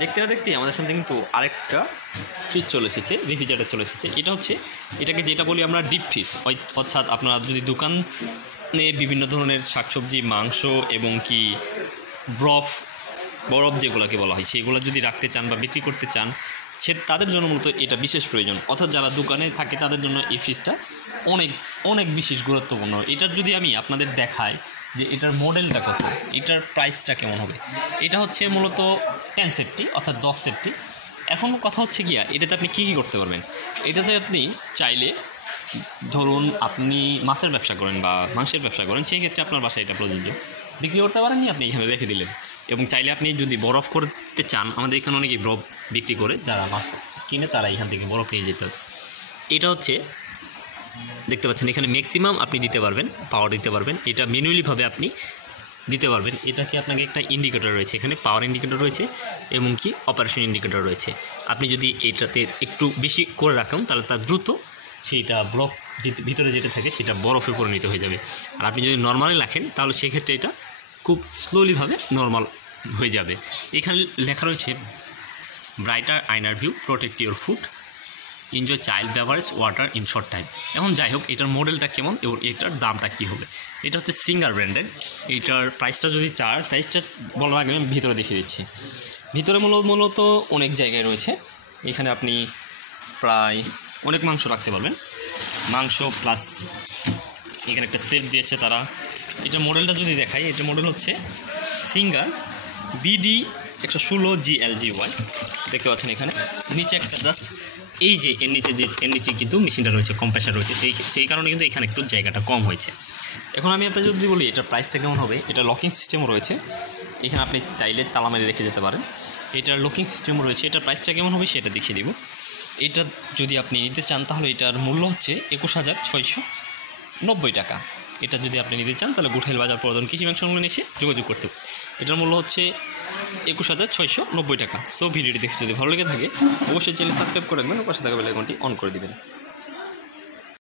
দেখতে দেখতে আমাদের সামনে কিন্তু আরেকটা ফ্রিজ চলে এসেছে, রেফ্রিজারেটর চলে এসেছে। এটা হচ্ছে এটাকে যেটা বলি আমরা ডিপ ফ্রিজ, অর্থাৎ আপনারা যদি দোকানে বিভিন্ন ধরনের শাকসবজি, মাংস এবং কি বরফ যেগুলোকে বলা হয় সেগুলো যদি রাখতে চান বা বিক্রি করতে চান, তাদের জন্য মূলত এটা বিশেষ প্রয়োজন। অর্থাৎ যারা দোকানে থাকে তাদের জন্য এই ফ্রিজটা অনেক অনেক বিশেষ গুরুত্বপূর্ণ। এটার যদি আমি আপনাদের দেখাই যে এটার মডেলটা কত, এটার প্রাইসটা কেমন হবে। এটা হচ্ছে মূলত 10 সেফটি অর্থাৎ 10 সেফটি। এখন কথা হচ্ছে গিয়া এটাতে আপনি কী করতে পারবেন। এটাতে আপনি চাইলে ধরুন আপনি মাছের ব্যবসা করেন বা মাংসের ব্যবসা করেন, সেই ক্ষেত্রে আপনার বাসায় এটা প্রযোজ্য। বিক্রি করতে পারেননি, আপনি এখানে রেখে দিলেন। এবং চাইলে আপনি যদি বরফ করতে চান, আমাদের এখানে অনেকেই বরফ বিক্রি করে, যারা মাছ কিনে তারা এখান থেকে বরফ নিয়ে যেতে হবে। এটা হচ্ছে দেখতে পাচ্ছেন এখানে ম্যাক্সিমাম আপনি দিতে পারবেন, পাওয়ার দিতে পারবেন। এটা ম্যানুয়ালিভাবে আপনি দিতে পারবেন। এটাকে আপনাকে একটা ইন্ডিকেটর রয়েছে, এখানে পাওয়ার ইন্ডিকেটর রয়েছে এবং কি অপারেশন ইন্ডিকেটর রয়েছে। আপনি যদি এটাতে একটু বেশি করে রাখেন তাহলে তার দ্রুত সেইটা বরফ ভিতরে যেটা থাকে সেটা বরফে পরিণত হয়ে যাবে। আর আপনি যদি নর্মালি রাখেন তাহলে সেক্ষেত্রে এটা খুব স্লোলিভাবে নর্মাল হয়ে যাবে। এখানে লেখা রয়েছে ব্রাইটার আইনার view, protect your food, enjoy child beverage water in short time. এখন যাই হোক, এটার মডেলটা কেমন এবং এটার দামটা কী হবে। এটা হচ্ছে সিঙ্গার ব্র্যান্ডেড। এটার প্রাইসটা যদি প্রাইসটা বলার আগে আমি ভিতরে দেখিয়ে দিচ্ছি। ভিতরে মূলত অনেক জায়গায় রয়েছে। এখানে আপনি প্রায় অনেক মাংস রাখতে পারবেন, মাংস প্লাস এখানে একটা সেট দিয়েছে তারা। এটার মডেলটা যদি দেখাই, এটার মডেল হচ্ছে সিঙ্গার BD 116 GL GDY। দেখতে পাচ্ছেন এখানে নিচে একটা জাস্ট এই যে এর নিচে কিন্তু মেশিনটা রয়েছে, কম্প্রেসার রয়েছে, সেই কারণে কিন্তু এখানে একটু জায়গাটা কম হয়েছে। এখন আমি আপনাদের যদি বলি এটার প্রাইসটা কেমন হবে। এটা লকিং সিস্টেমও রয়েছে, এখানে আপনি চাইলে তালা মেরে রেখে যেতে পারেন। এটার লকিং সিস্টেমও রয়েছে। এটার প্রাইসটা কেমন হবে সেটা দেখিয়ে দিব। এটা যদি আপনি নিতে চান তাহলে এটার মূল্য হচ্ছে 21,690 টাকা। এটা যদি আপনি নিতে চান তাহলে গুঠাইল বাজার প্রধান কৃষি ব্যাংক সংলগ্ন এসে যোগাযোগ করতে হবে। এটার মূল্য হচ্ছে 21,690 টাকা। সো ভিডিওটি দেখে যদি ভালো লেগে থাকে অবশ্যই চ্যানেল সাবস্ক্রাইব করে রাখবেন ও পাশে থাকা বেল আইকনটি অন করে দিবেন।